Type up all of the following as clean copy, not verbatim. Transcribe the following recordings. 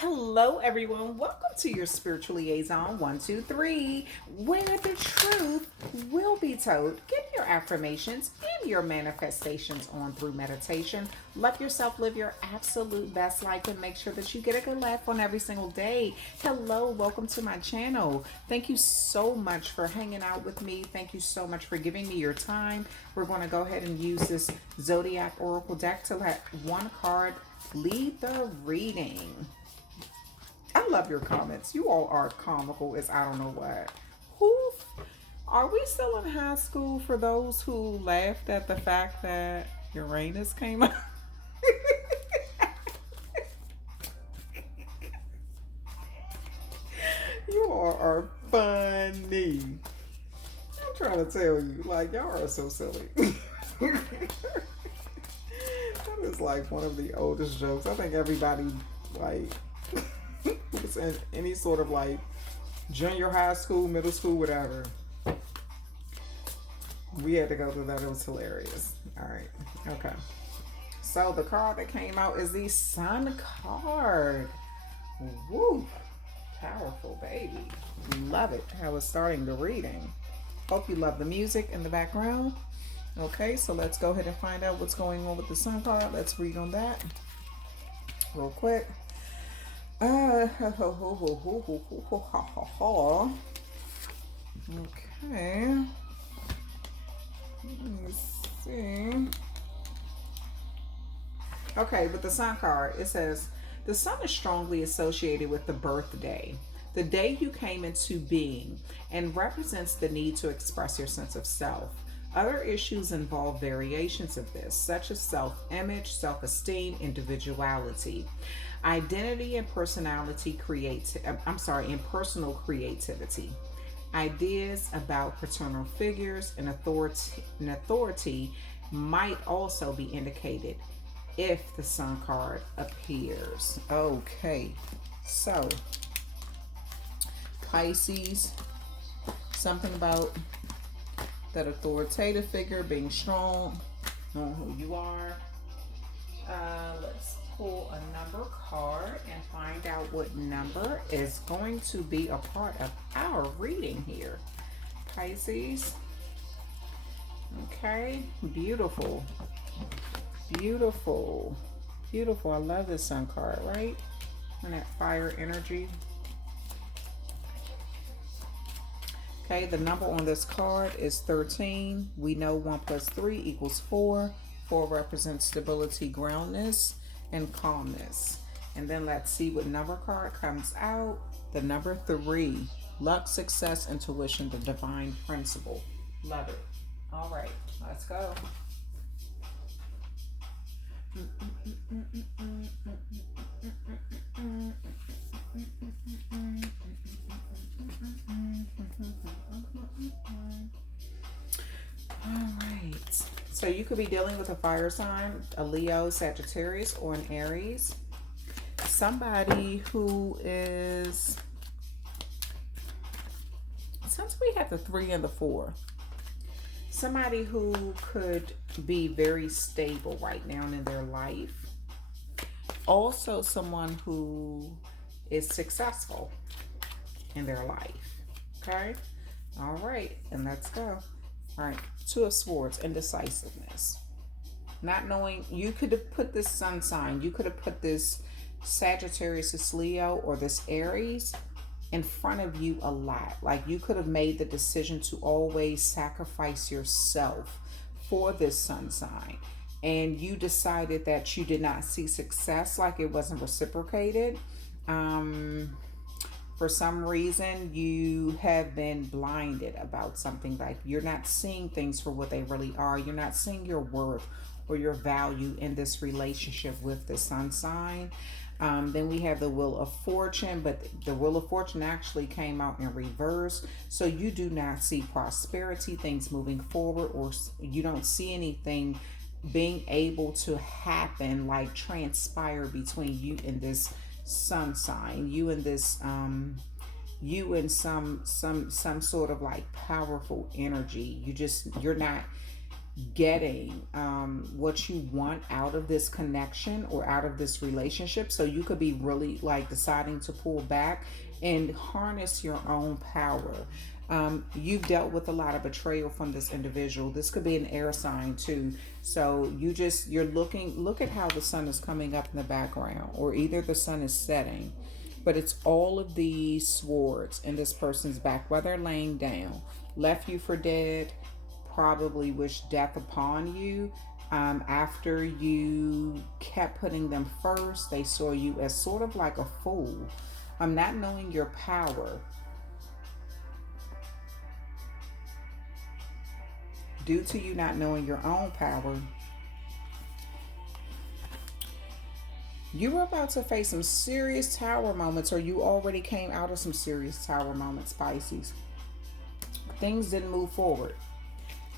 Hello, everyone. Welcome to your spiritual liaison 123, where the truth will be told. Get your affirmations and your manifestations on through meditation. Love yourself, live your absolute best life, and make sure that you get a good laugh on every single day. Hello, welcome to my channel. Thank you so much for hanging out with me. Thank you so much for giving me your time. We're going to go ahead and use this Zodiac Oracle deck to let one card lead the reading. I love your comments. You all are comical as I don't know what. Who are we still in high school for those who laughed at the fact that Uranus came out? You all are funny. I'm trying to tell you, like, y'all are so silly. That is like one of the oldest jokes. I think everybody, like, who's in any sort of like junior high school, middle school, whatever, we had to go through that. It was hilarious. All right. Okay. So the card that came out is the Sun card. Woo. Powerful, baby. Love it. I was starting the reading. Hope you love the music in the background. Okay, so let's go ahead and find out what's going on with the Sun card. Let's read on that real quick. Okay. Let me see. Okay, with the Sun card, it says, the sun is strongly associated with the birthday, the day you came into being, and represents the need to express your sense of self. Other issues involve variations of this, such as self-image, self-esteem, individuality, identity, and personality and personal creativity. Ideas about paternal figures and authority might also be indicated if the Sun card appears. Okay, so Pisces, something about that authoritative figure being strong, knowing who you are. Let's pull a number card and find out what number is going to be a part of our reading here. Pisces. Okay, beautiful. Beautiful. Beautiful. I love this Sun card, right? And that fire energy. Okay, the number on this card is 13. We know 1 plus 3 equals 4. 4 represents stability, groundness, and calmness. And then let's see what number card comes out. The number 3. Luck, success, intuition, the divine principle. Love it. All right, let's go. All right, so you could be dealing with a fire sign, a Leo, Sagittarius, or an Aries. Somebody who is, since we have the 3 and the 4, somebody who could be very stable right now in their life. Also someone who is successful in their life. Okay? All right, and let's go. All right, 2 of Swords, indecisiveness. Not knowing, you could have put this Sun sign, you could have put this Sagittarius, this Leo, or this Aries in front of you a lot. Like, you could have made the decision to always sacrifice yourself for this Sun sign, and you decided that you did not see success, like it wasn't reciprocated. For some reason, you have been blinded about something. Like, you're not seeing things for what they really are. You're not seeing your worth or your value in this relationship with the Sun sign. Then we have the Wheel of Fortune, but the Wheel of Fortune actually came out in reverse. So you do not see prosperity, things moving forward, or you don't see anything being able to happen, like transpire between you and this Sun sign, you and this you and some sort of like powerful energy. You're not getting what you want out of this connection or out of this relationship. So you could be really like deciding to pull back and harness your own power. You've dealt with a lot of betrayal from this individual. This could be an air sign too. So you're looking, look at how the sun is coming up in the background, or either the sun is setting, but it's all of these swords in this person's back while they're laying down. Left you for dead, probably wish death upon you. After you kept putting them first, they saw you as sort of like a fool. Not knowing your power. Due to you not knowing your own power, you were about to face some serious tower moments, or you already came out of some serious tower moments, Pisces. Things didn't move forward.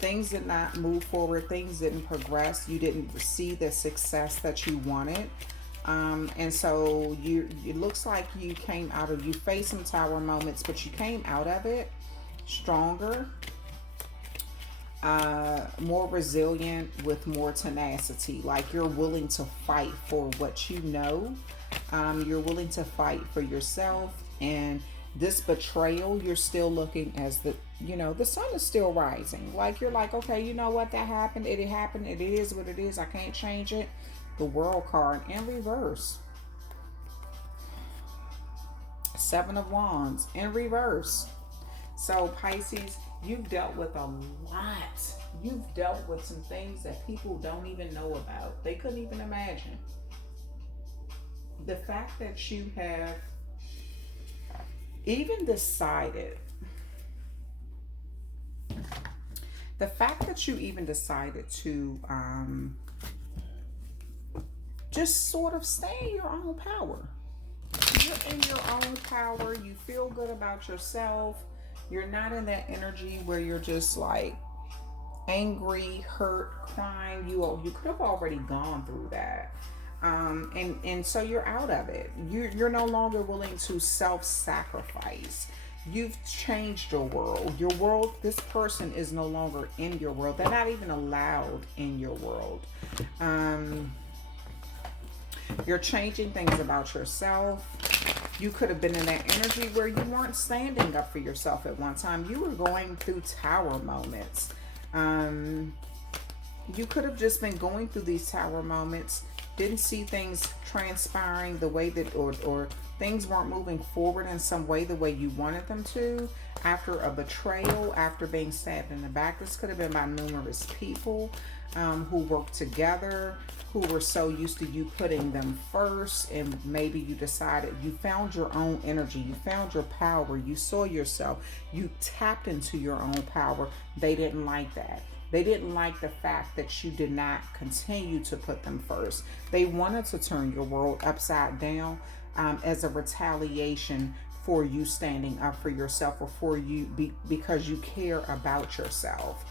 Things did not move forward. Things didn't progress. You didn't see the success that you wanted. And so it looks like you faced some tower moments, but you came out of it stronger, more resilient, with more tenacity. Like you're willing to fight for what you know. You're willing to fight for yourself. And this betrayal, you're still looking as the sun is still rising. Like you're like, okay, you know what, that happened. It happened. It is what it is. I can't change it. The World card in reverse. Seven of Wands in reverse. So Pisces, you've dealt with a lot. You've dealt with some things that people don't even know about. They couldn't even imagine. The fact that you have even decided, to just sort of stay in your own power. You're in your own power. You feel good about yourself. You're not in that energy where you're just like angry, hurt, crying. You could have already gone through that. And so you're out of it. You're no longer willing to self-sacrifice. You've changed your world. Your world, this person is no longer in your world. They're not even allowed in your world. You're changing things about yourself. You could have been in that energy where you weren't standing up for yourself at one time. You were going through tower moments. You could have just been going through these tower moments, didn't see things transpiring the way that, or things weren't moving forward in some way the way you wanted them to. After a betrayal, after being stabbed in the back, this could have been by numerous people who worked together, who were so used to you putting them first, and maybe you decided, you found your own energy, you found your power, you saw yourself, you tapped into your own power. They didn't like that. They didn't like the fact that you did not continue to put them first. They wanted to turn your world upside down as a retaliation for you standing up for yourself, or for you because you care about yourself.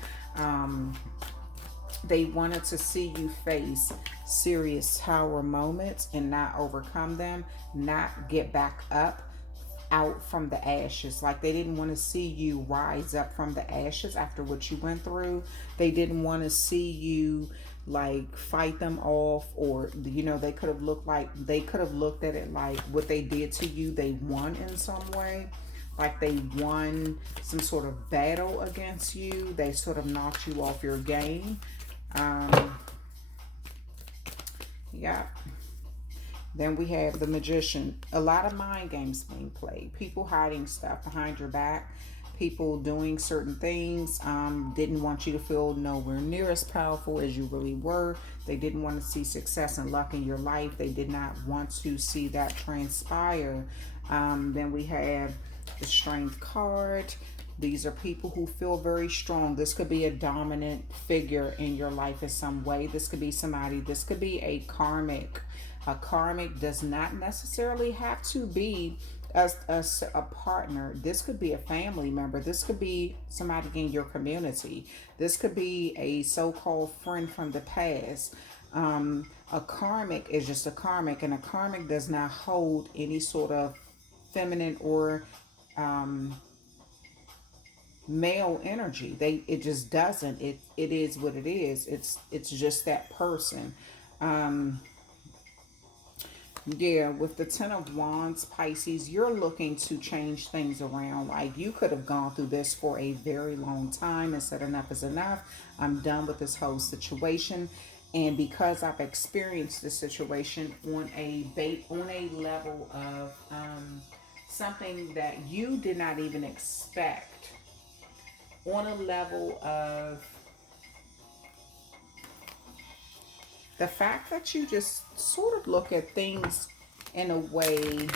They wanted to see you face serious tower moments and not overcome them, not get back up out from the ashes. Like they didn't want to see you rise up from the ashes after what you went through. They didn't want to see you like fight them off, or they could have looked at it like what they did to you, they won in some way. Like they won some sort of battle against you. They sort of knocked you off your game. Yeah. Then we have the Magician. A lot of mind games being played. People hiding stuff behind your back. People doing certain things. Didn't want you to feel nowhere near as powerful as you really were. They didn't want to see success and luck in your life. They did not want to see that transpire. Then we have the Strength card. These are people who feel very strong. This could be a dominant figure in your life in some way. This could be somebody. This could be a karmic. A karmic does not necessarily have to be a partner. This could be a family member. This could be somebody in your community. This could be a so-called friend from the past. A karmic is just a karmic, and a karmic does not hold any sort of feminine or male energy. It just doesn't. It is what it is. It's just that person. Um, yeah, with the Ten of Wands, Pisces, you're looking to change things around. Like, you could have gone through this for a very long time and said enough is enough. I'm done with this whole situation. And because I've experienced this situation on a level of something that you did not even expect, on a level of the fact that you just sort of look at things in a way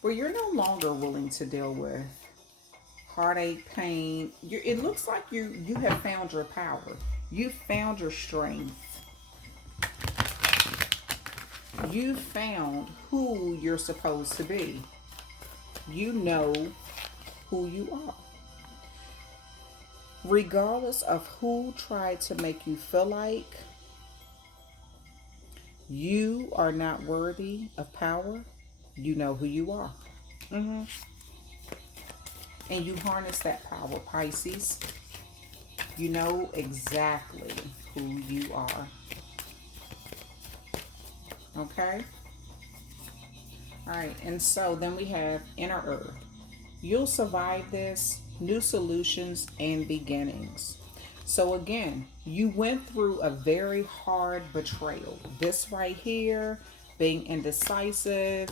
where you're no longer willing to deal with heartache, pain. It looks like you have found your power. You found your strength. You found who you're supposed to be. You know who you are. Regardless of who tried to make you feel like you are not worthy of power, you know who you are. Mm-hmm. And you harness that power, Pisces. You know exactly who you are. Okay? All right, and so then we have Inner Earth. You'll survive this. New solutions and beginnings. So again, you went through a very hard betrayal. This right here, being indecisive,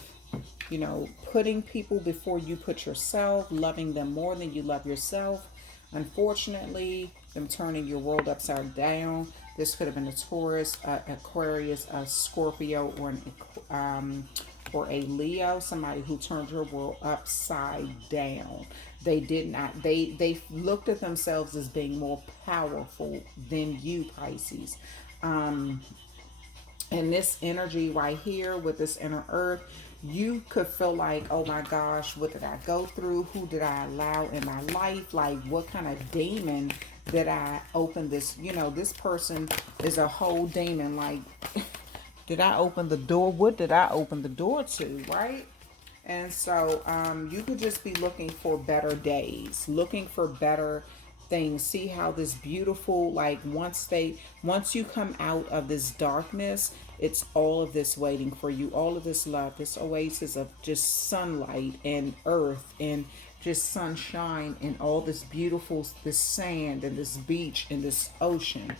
putting people before you put yourself, loving them more than you love yourself. Unfortunately, them turning your world upside down. This could have been a Taurus, Aquarius, a Scorpio, or a Leo, somebody who turned your world upside down. They did not. They looked at themselves as being more powerful than you, Pisces. And this energy right here with this Inner Earth, you could feel like, oh my gosh, what did I go through? Who did I allow in my life? Like, what kind of demon did I open this? This person is a whole demon. Like, did I open the door? What did I open the door to, right? And so you could just be looking for better days, looking for better things. See how this beautiful, like once you come out of this darkness, it's all of this waiting for you, all of this love, this oasis of just sunlight and earth and just sunshine and all this beautiful, this sand and this beach and this ocean.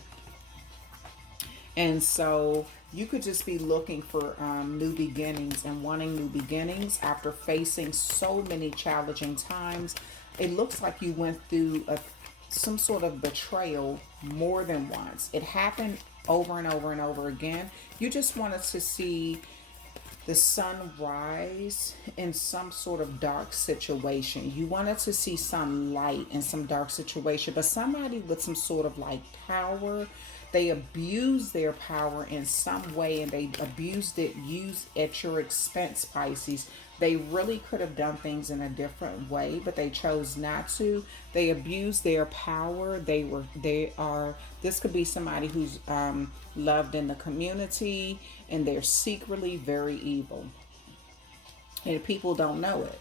And so you could just be looking for new beginnings and wanting new beginnings after facing so many challenging times. It looks like you went through some sort of betrayal more than once. It happened over and over and over again. You just wanted to see the sun rise in some sort of dark situation. You wanted to see some light in some dark situation, but somebody with some sort of like power, they abused their power in some way, and they abused it, used at your expense, Pisces. They really could have done things in a different way, but they chose not to. They abused their power. This could be somebody who's loved in the community, and they're secretly very evil. And people don't know it.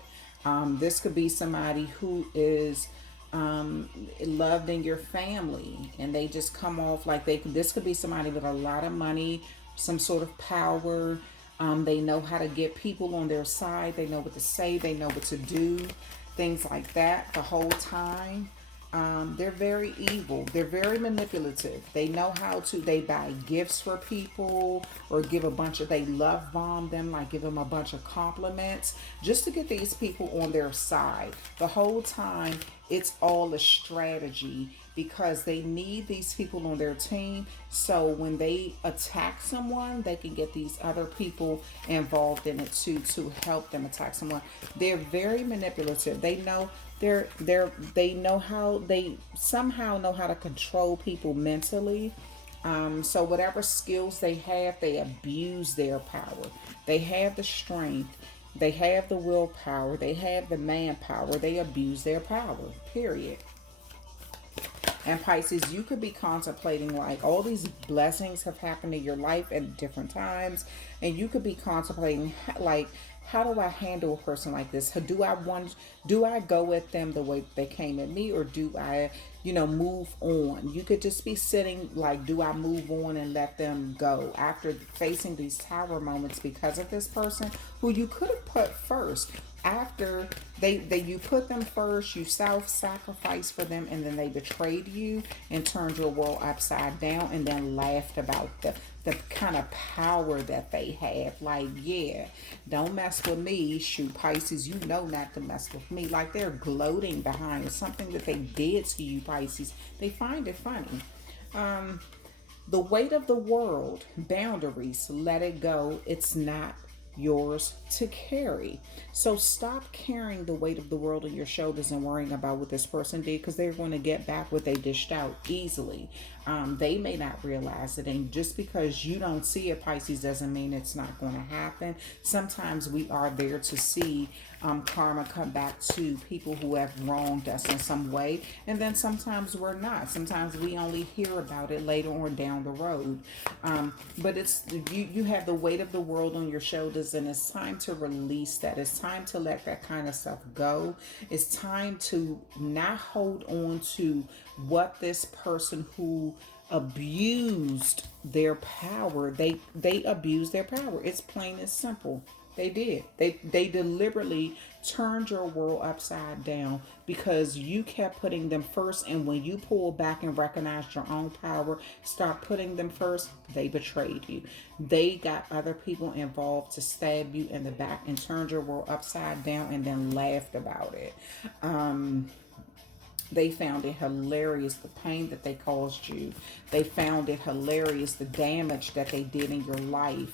This could be somebody who is loved in your family, and they just come off like this could be somebody with a lot of money, some sort of power. They know how to get people on their side. They know what to say. They know what to do. Things like that the whole time. They're very evil. They're very manipulative. They know how to, they buy gifts for people or they love bomb them, like give them a bunch of compliments just to get these people on their side. The whole time, it's all a strategy because they need these people on their team. So when they attack someone, they can get these other people involved in it too, to help them attack someone. They're very manipulative. They know they somehow know how to control people mentally. So whatever skills they have, they abuse their power. They have the strength, they have the willpower, they have the manpower, they abuse their power, period. And Pisces, you could be contemplating like all these blessings have happened in your life at different times, and you could be contemplating like, how do I handle a person like this? Do I go with them the way they came at me, or do I, move on? You could just be sitting like, do I move on and let them go after facing these tower moments because of this person who you could have put first? After they you put them first, you self-sacrificed for them, and then they betrayed you and turned your world upside down, and then laughed about the kind of power that they have. Like, yeah, don't mess with me. Shoot, Pisces, you know not to mess with me. Like, they're gloating behind something that they did to you, Pisces. They find it funny. The weight of the world, boundaries, let it go. It's not yours to carry. So stop carrying the weight of the world on your shoulders and worrying about what this person did, because they're going to get back what they dished out easily. They may not realize it, and just because you don't see it, Pisces, doesn't mean it's not going to happen. Sometimes we are there to see karma come back to people who have wronged us in some way, and then sometimes we're not. Sometimes we only hear about it later on down the road. But it's you have the weight of the world on your shoulders, and it's time to release that. It's time to let that kind of stuff go. It's time to not hold on to what this person who abused their power, they abused their power. It's plain and simple. They did. They deliberately turned your world upside down because you kept putting them first. And when you pull back and recognize your own power, start putting them first, they betrayed you. They got other people involved to stab you in the back and turned your world upside down, and then laughed about it. They found it hilarious, the pain that they caused you. They found it hilarious, the damage that they did in your life.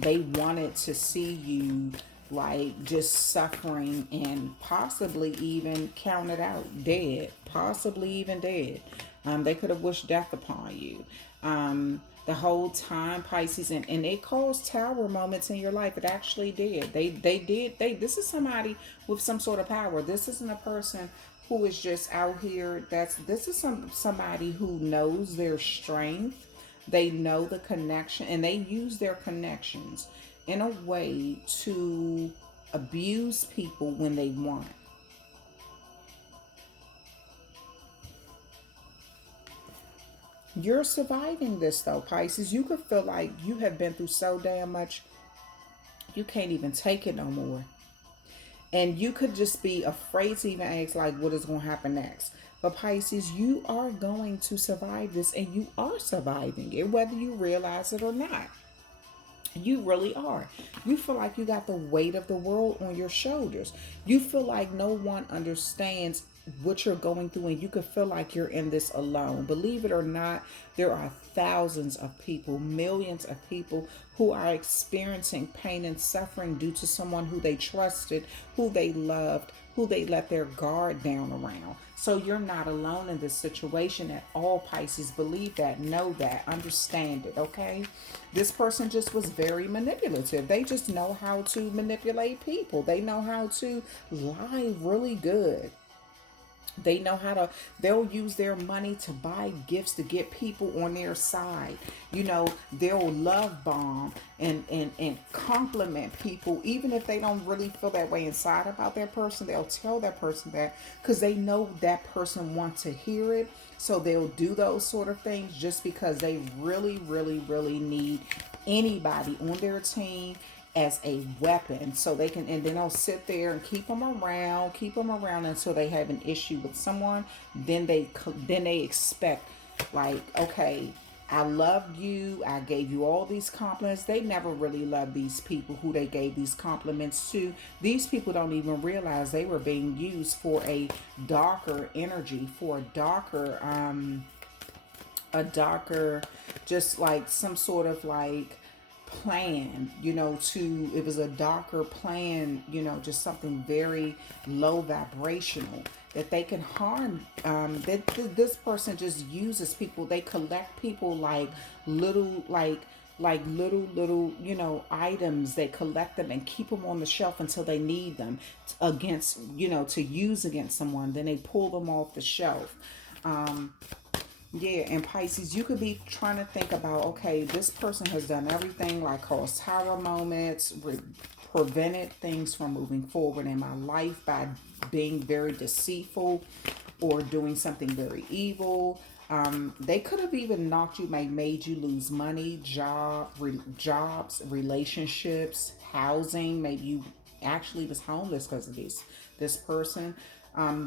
They wanted to see you like just suffering, and possibly even counted out dead, possibly even dead. They could have wished death upon you. The whole time, Pisces, and it caused tower moments in your life. It actually did. This is somebody with some sort of power. This isn't a person who is just out here. This is somebody who knows their strength. They know the connection, and they use their connections in a way to abuse people when they want. You're surviving this though, Pisces. You could feel like you have been through so damn much, you can't even take it no more. And you could just be afraid to even ask, like, what is going to happen next? But Pisces, you are going to survive this, and you are surviving it, whether you realize it or not. You really are. You feel like you got the weight of the world on your shoulders. You feel like no one understands what you're going through, and you could feel like you're in this alone. Believe it or not, there are thousands of people, millions of people who are experiencing pain and suffering due to someone who they trusted, who they loved, who they let their guard down around. So you're not alone in this situation at all, Pisces. Believe that, know that, understand it, okay? This person just was very manipulative. They just know how to manipulate people. They know how to lie really good. They know how to, they'll use their money to buy gifts to get people on their side. They'll love bomb and compliment people. Even if they don't really feel that way inside about that person, they'll tell that person that because they know that person wants to hear it. So they'll do those sort of things just because they really, really, really need anybody on their team as a weapon, so they can, and then they'll sit there and keep them around until they have an issue with someone. Then they expect, like, okay, I loved you, I gave you all these compliments. They never really loved these people who they gave these compliments to. These people don't even realize they were being used for a darker energy, for a darker, just like some sort of like plan, it was a darker plan, just something very low vibrational that they can harm. This person just uses people. They collect people like little items. They collect them and keep them on the shelf until they need them against, to use against someone. Then they pull them off the shelf. Yeah, and Pisces, you could be trying to think about, okay, this person has done everything, like caused tower moments, prevented things from moving forward in my life by being very deceitful or doing something very evil. They could have even knocked you, made you lose money, jobs, relationships, housing. Maybe you actually was homeless because of this person.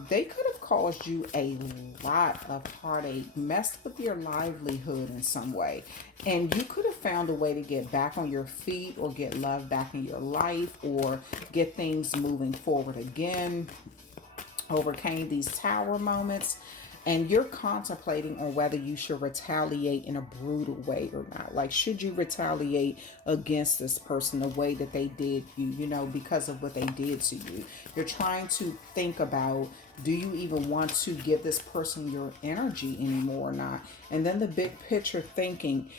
They could have caused you a lot of heartache, messed with your livelihood in some way, and you could have found a way to get back on your feet or get love back in your life or get things moving forward again, overcame these tower moments, and you're contemplating on whether you should retaliate in a brutal way or not. Like, should you retaliate against this person the way that they did you, because of what they did to you? You're trying to think about, do you even want to give this person your energy anymore or not? And then the big picture thinking,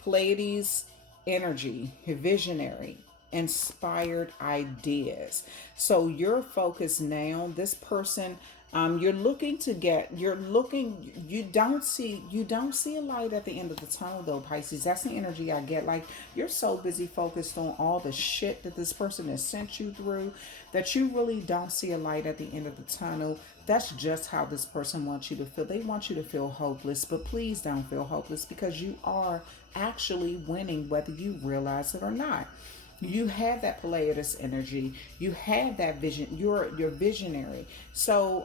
Pleiades energy, visionary, inspired ideas. So your focus now, this person, you don't see a light at the end of the tunnel though, Pisces. That's the energy I get. Like, you're so busy focused on all the shit that this person has sent you through that you really don't see a light at the end of the tunnel. That's just how this person wants you to feel. They want you to feel hopeless, but please don't feel hopeless, because you are actually winning whether you realize it or not. You have that Pleiades energy. You have that vision. You're visionary. So,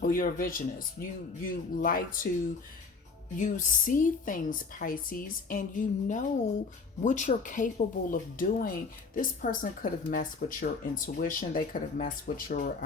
or you're a visionist. You like to, you see things, Pisces, and you know what you're capable of doing. This person could have messed with your intuition. They could have messed with your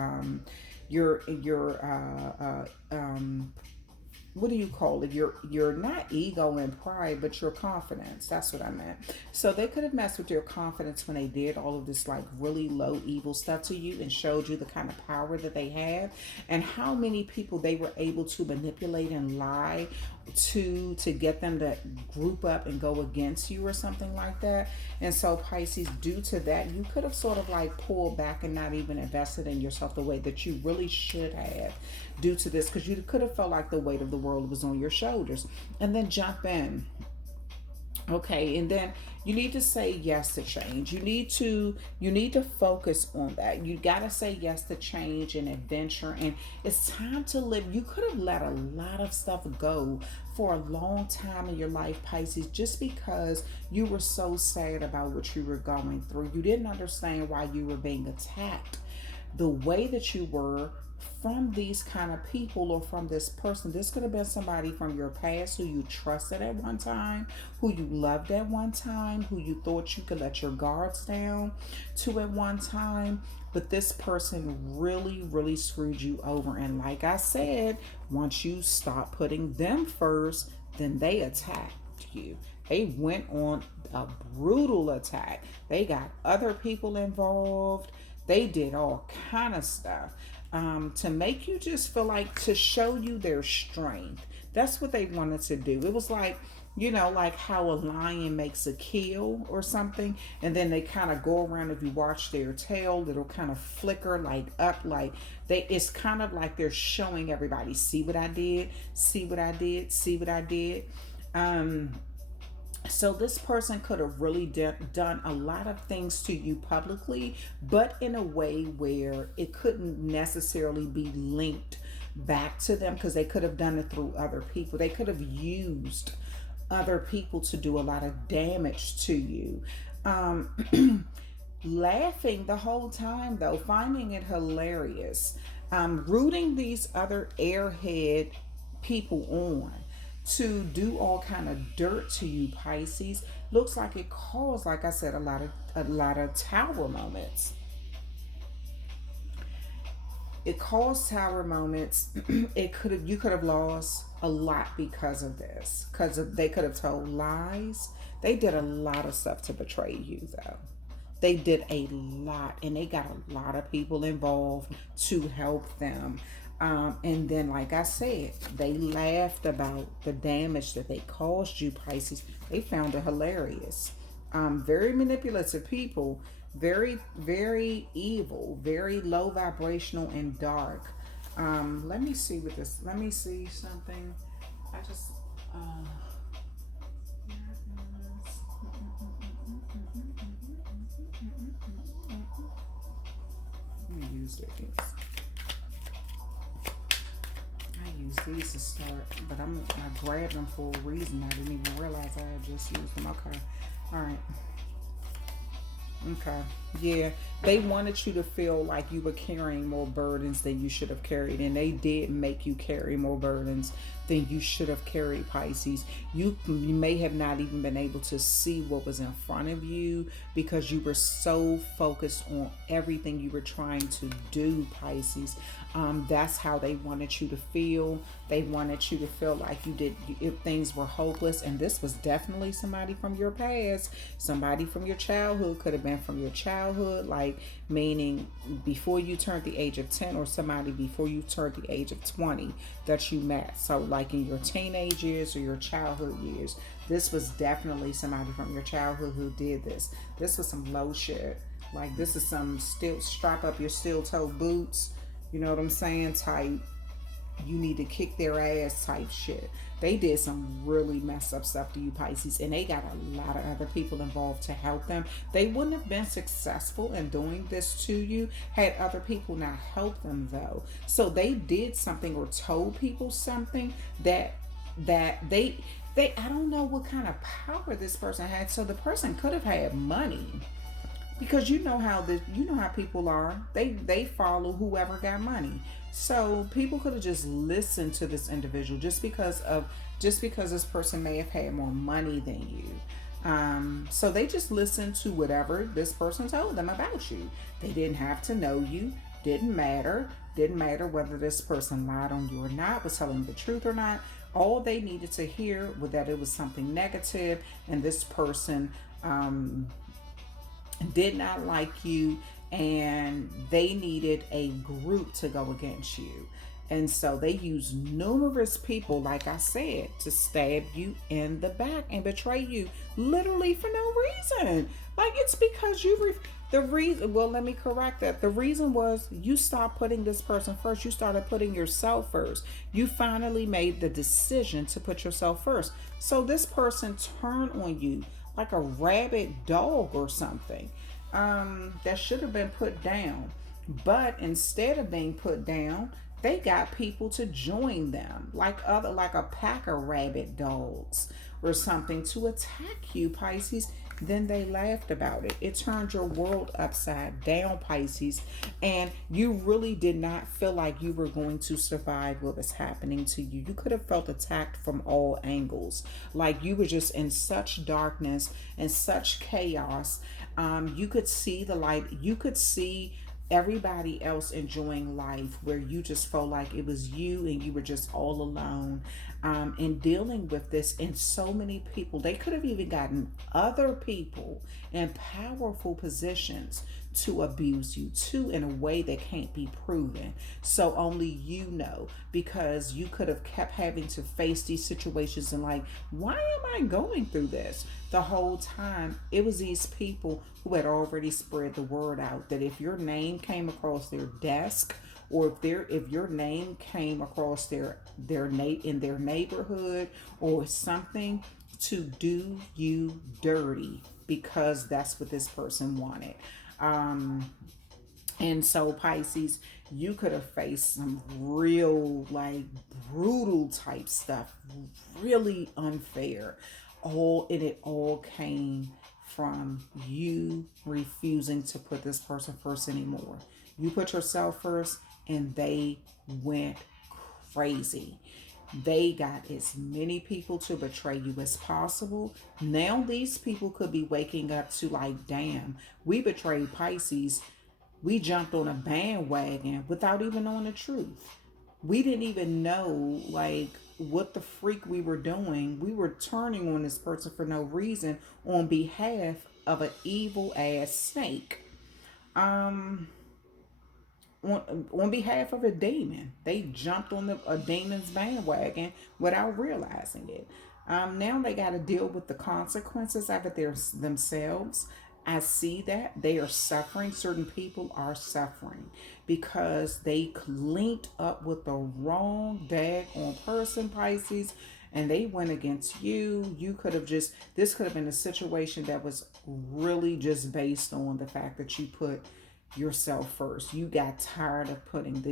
what do you call it? Your not ego and pride, but your confidence. That's what I meant. So they could have messed with your confidence when they did all of this like really low evil stuff to you and showed you the kind of power that they have and how many people they were able to manipulate and lie to get them to group up and go against you or something like that. And so Pisces, due to that, you could have sort of like pulled back and not even invested in yourself the way that you really should have due to this, because you could have felt like the weight of the world was on your shoulders. And then jump in. Okay, and then you need to say yes to change. You need to focus on that. You got to say yes to change and adventure, and it's time to live. You could have let a lot of stuff go for a long time in your life, Pisces, just because you were so sad about what you were going through. You didn't understand why you were being attacked the way that you were from these kind of people or from this person. This could have been somebody from your past who you trusted at one time, who you loved at one time, who you thought you could let your guards down to at one time. But this person really, really screwed you over. And like I said, once you stop putting them first, then they attacked you. They went on a brutal attack. They got other people involved. They did all kind of stuff to make you just feel like, to show you their strength. That's what they wanted to do. It was like, like how a lion makes a kill or something, and then they kind of go around. If you watch their tail, it'll kind of flicker like up, like it's kind of like they're showing everybody, see what I did, see what I did, see what I did. So this person could have really done a lot of things to you publicly, but in a way where it couldn't necessarily be linked back to them, because they could have done it through other people. They could have used other people to do a lot of damage to you. Laughing the whole time though, finding it hilarious, rooting these other airhead people on to do all kind of dirt to you, Pisces. Looks like it caused, like I said, a lot of tower moments. It caused tower moments. You could have lost a lot because of this, because they could have told lies. They did a lot of stuff to betray you though. They did a lot, and they got a lot of people involved to help them. And then, like I said, they laughed about the damage that they caused you, Pisces. They found it hilarious. Very manipulative people, very, very evil, very low vibrational and dark. Let me see with this. Let me see something. I just let me use these. I use these to start, but I grabbed them for a reason. I didn't even realize I had just used them. Okay, all right. Okay. Yeah. They wanted you to feel like you were carrying more burdens than you should have carried. And they did make you carry more burdens than you should have carried, Pisces. You may have not even been able to see what was in front of you because you were so focused on everything you were trying to do, Pisces. That's how they wanted you to feel. They wanted you to feel like you did, if things were hopeless. And this was definitely somebody from your past, somebody from your childhood, could have been from your childhood, like meaning before you turned the age of 10, or somebody before you turned the age of 20 that you met. So, like in your teenage years or your childhood years, this was definitely somebody from your childhood who did this. This was some low shit. Like, this is some still strap up your steel toe boots, you know what I'm saying, type, you need to kick their ass type shit. They did some really messed up stuff to you, Pisces, and they got a lot of other people involved to help them. They wouldn't have been successful in doing this to you had other people not helped them, though. So they did something or told people something that they I don't know what kind of power this person had. So the person could have had money, because you know how people are. They follow whoever got money. So people could have just listened to this individual just because this person may have had more money than you. So they just listened to whatever this person told them about you. They didn't have to know you. Didn't matter whether this person lied on you or not, was telling the truth or not. All they needed to hear was that it was something negative, and this person did not like you, and they needed a group to go against you. And so they used numerous people, like I said, to stab you in the back and betray you, literally for no reason. Like, it's because the reason, well, let me correct that. The reason was you stopped putting this person first. You started putting yourself first. You finally made the decision to put yourself first. So this person turned on you like a rabid dog or something, that should have been put down. But instead of being put down, they got people to join them, like a pack of rabid dogs or something, to attack you, Pisces. Then they laughed about it. It turned your world upside down, Pisces, and you really did not feel like you were going to survive what was happening to you. You could have felt attacked from all angles. Like, you were just in such darkness and such chaos. You could see the light. You could see everybody else enjoying life, where you just felt like it was you and you were just all alone, and dealing with this. And so many people, they could have even gotten other people in powerful positions to abuse you too, in a way that can't be proven. So only you know, because you could have kept having to face these situations and like, why am I going through this? The whole time it was these people who had already spread the word out that if your name came across their desk, or if your name came across in their neighborhood or something, to do you dirty, because that's what this person wanted. Um, and so, Pisces, you could have faced some real, like, brutal type stuff, really unfair. It all came from you refusing to put this person first anymore. You put yourself first, and they went crazy. They got as many people to betray you as possible. Now these people could be waking up to, like, damn, we betrayed Pisces. We jumped on a bandwagon without even knowing the truth. We didn't even know, like, what the freak we were doing. We were turning on this person for no reason, on behalf of an evil ass snake. Um, on behalf of a demon. They jumped on a demon's bandwagon without realizing it. Now they got to deal with the consequences of it themselves. I see that they are suffering. Certain people are suffering because they linked up with the wrong daggone person, Pisces, and they went against you. You could have just, this could have been a situation that was really just based on the fact that you put yourself first. You got tired of putting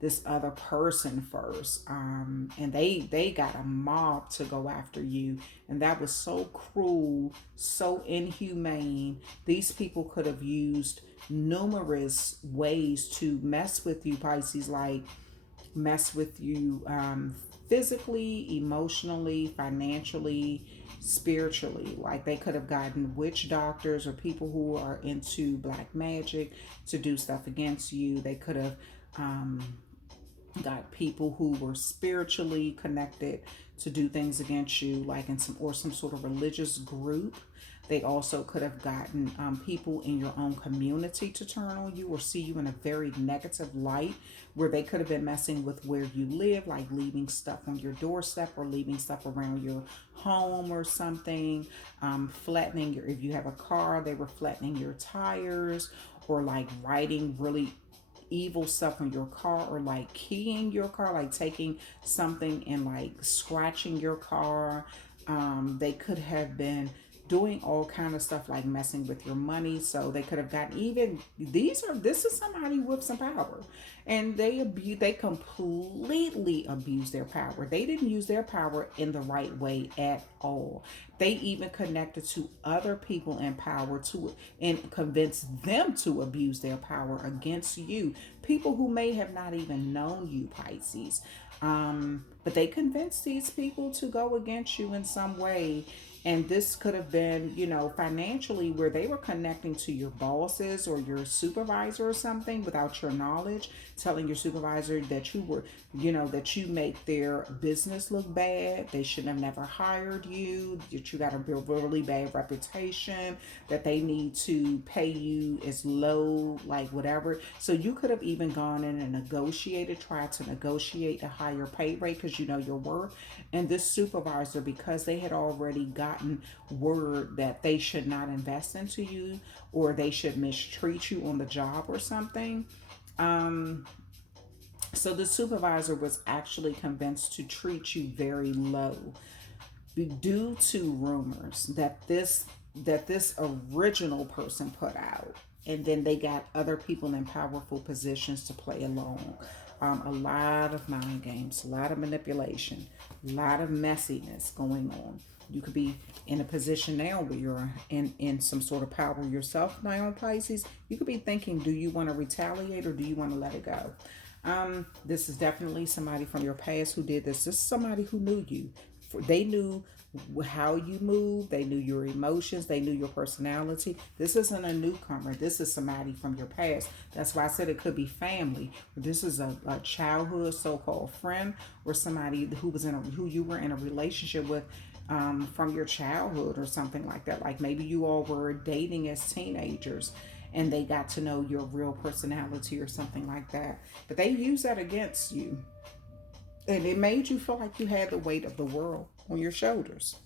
this other person first, and they got a mob to go after you, and that was so cruel, so inhumane. These people could have used numerous ways to mess with you, Pisces, like mess with you, physically, emotionally, financially, spiritually. Like they could have gotten witch doctors or people who are into black magic to do stuff against you. They could have got people who were spiritually connected to do things against you, like in some sort of religious group. They also could have gotten people in your own community to turn on you or see you in a very negative light, where they could have been messing with where you live, like leaving stuff on your doorstep or leaving stuff around your home or something, flattening your, if you have a car, they were flattening your tires, or like writing really evil stuff on your car, or like keying your car, like taking something and like scratching your car. They could have been doing all kind of stuff like messing with your money. So they could have gotten, even this is somebody with some power, and they completely abused their power. They didn't use their power in the right way at all. They even connected to other people in power to and convinced them to abuse their power against you. People who may have not even known you, Pisces. But they convinced these people to go against you in some way. And this could have been, financially, where they were connecting to your bosses or your supervisor or something without your knowledge, telling your supervisor that you were, that you make their business look bad. They should have never hired you, that you got a really bad reputation, that they need to pay you as low, like whatever. So you could have even gone in and tried to negotiate a higher pay rate because you know your worth. And this supervisor, because they had already gotten word that they should not invest into you, or they should mistreat you on the job or something. Um, so the supervisor was actually convinced to treat you very low due to rumors that this original person put out, and then they got other people in powerful positions to play along. A lot of mind games, a lot of manipulation, a lot of messiness going on. You could be in a position now where you're in some sort of power yourself now, Pisces. You could be thinking, do you want to retaliate or do you want to let it go? This is definitely somebody from your past who did this. This is somebody who knew you. They knew how you move. They knew your emotions. They knew your personality. This isn't a newcomer. This is somebody from your past. That's why I said it could be family. This is a childhood so-called friend, or somebody who you were in a relationship with from your childhood or something like that. Like maybe you all were dating as teenagers and they got to know your real personality or something like that. But they used that against you. And it made you feel like you had the weight of the world on your shoulders.